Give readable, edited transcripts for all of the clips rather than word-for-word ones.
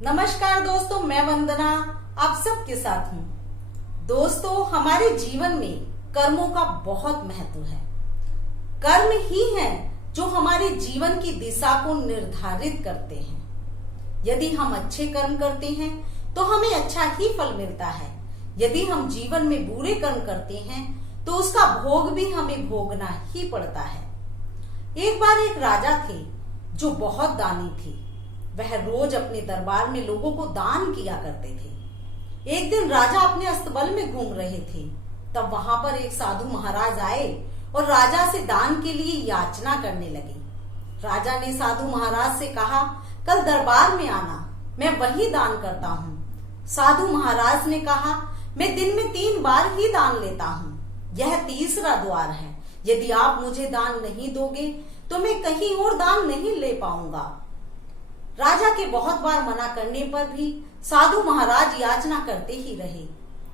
नमस्कार दोस्तों, मैं वंदना आप सबके साथ हूँ। दोस्तों, हमारे जीवन में कर्मों का बहुत महत्व है। कर्म ही हैं जो हमारे जीवन की दिशा को निर्धारित करते हैं। यदि हम अच्छे कर्म करते हैं तो हमें अच्छा ही फल मिलता है। यदि हम जीवन में बुरे कर्म करते हैं तो उसका भोग भी हमें भोगना ही पड़ता है। एक बार एक राजा थे जो बहुत दानी थे। वह रोज अपने दरबार में लोगों को दान किया करते थे। एक दिन राजा अपने अस्तबल में घूम रहे थे। तब वहां पर एक साधु महाराज आए और राजा से दान के लिए याचना करने लगे। राजा ने साधु महाराज से कहा, कल दरबार में आना, मैं वही दान करता हूँ। साधु महाराज ने कहा, मैं दिन में 3 बार ही दान लेता हूँ, यह तीसरा द्वार है। यदि आप मुझे दान नहीं दोगे तो मैं कहीं और दान नहीं ले पाऊंगा। राजा के बहुत बार मना करने पर भी साधु महाराज याचना करते ही रहे।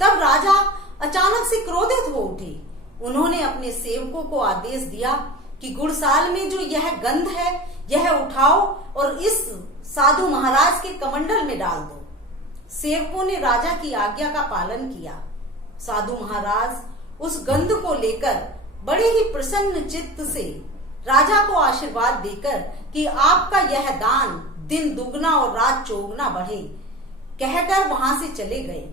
तब राजा अचानक से क्रोधित हो उठे। उन्होंने अपने सेवकों को आदेश दिया कि गुड़साल में जो यह गंध है यह उठाओ और इस साधु महाराज के कमंडल में डाल दो। सेवकों ने राजा की आज्ञा का पालन किया। साधु महाराज उस गंध को लेकर बड़े ही प्रसन्न चित्त से राजा को आशीर्वाद देकर कि आपका यह दान दिन दुगना और रात चौगुना बढ़े, कहकर वहां से चले गए।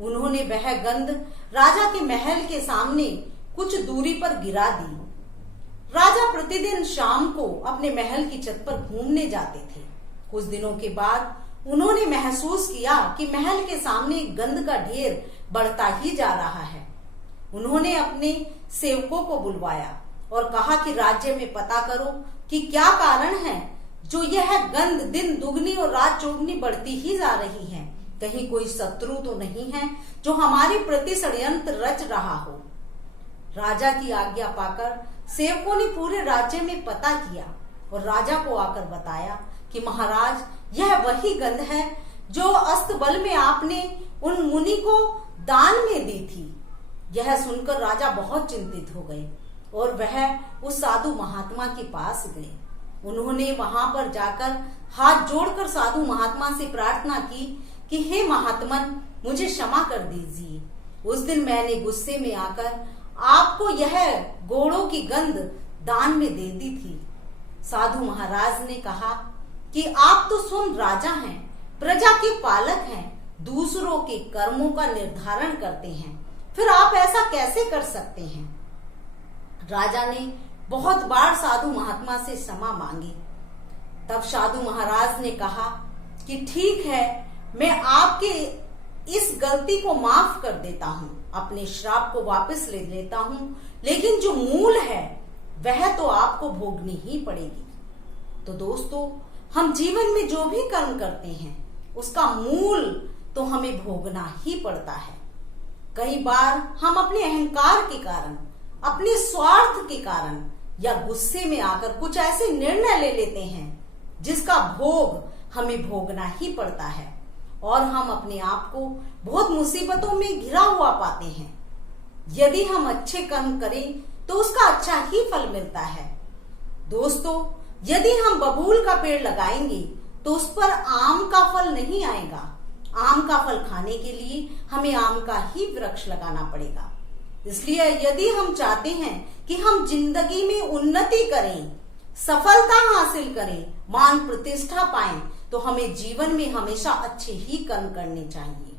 उन्होंने वह गंध राजा के महल के सामने कुछ दूरी पर गिरा दी। राजा प्रतिदिन शाम को अपने महल की छत पर घूमने जाते थे। कुछ दिनों के बाद उन्होंने महसूस किया कि महल के सामने गंध का ढेर बढ़ता ही जा रहा है। उन्होंने अपने सेवकों को बुलवाया और कहा कि राज्य में पता करो कि क्या कारण है जो यह गंध दिन दुगनी और रात चौगुनी बढ़ती ही जा रही है। कहीं कोई शत्रु तो नहीं है जो हमारे प्रति षड्यंत्र रच रहा हो। राजा की आज्ञा पाकर सेवकों ने पूरे राज्य में पता किया और राजा को आकर बताया कि महाराज, यह वही गंध है जो अस्तबल में आपने उन मुनि को दान में दी थी। यह सुनकर राजा बहुत चिंतित हो गए और वह उस साधु महात्मा के पास गए। उन्होंने वहां पर जाकर हाथ जोड़कर साधु महात्मा से प्रार्थना की कि हे महात्मन, मुझे क्षमा कर दीजिए। उस दिन मैंने गुस्से में आकर आपको यह गोड़ों की गंध दान में दे दी थी। साधु महाराज ने कहा कि आप तो स्वयं राजा हैं, प्रजा के पालक हैं, दूसरों के कर्मों का निर्धारण करते हैं, फिर आप ऐसा कैसे कर सकते हैं। राजा ने बहुत बार साधु महात्मा से क्षमा मांगी। तब साधु महाराज ने कहा कि ठीक है, मैं आपके इस गलती को माफ कर देता हूँ, अपने श्राप को वापस ले लेता हूँ, लेकिन जो मूल है वह तो आपको भोगनी ही पड़ेगी। तो दोस्तों, हम जीवन में जो भी कर्म करते हैं उसका मूल तो हमें भोगना ही पड़ता है। कई बार हम अपने अहंकार के कारण, अपने स्वार्थ के कारण या गुस्से में आकर कुछ ऐसे निर्णय ले लेते हैं जिसका भोग हमें भोगना ही पड़ता है और हम अपने आप को बहुत मुसीबतों में घिरा हुआ पाते हैं। यदि हम अच्छे कर्म करें तो उसका अच्छा ही फल मिलता है। दोस्तों, यदि हम बबूल का पेड़ लगाएंगे तो उस पर आम का फल नहीं आएगा। आम का फल खाने के लिए हमें आम का ही वृक्ष लगाना पड़ेगा। इसलिए यदि हम चाहते हैं कि हम जिंदगी में उन्नति करें, सफलता हासिल करें, मान प्रतिष्ठा पाएं, तो हमें जीवन में हमेशा अच्छे ही कर्म करने चाहिए।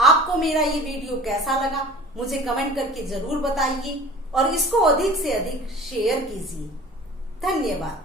आपको मेरा ये वीडियो कैसा लगा मुझे कमेंट करके जरूर बताइए और इसको अधिक से अधिक शेयर कीजिए। धन्यवाद।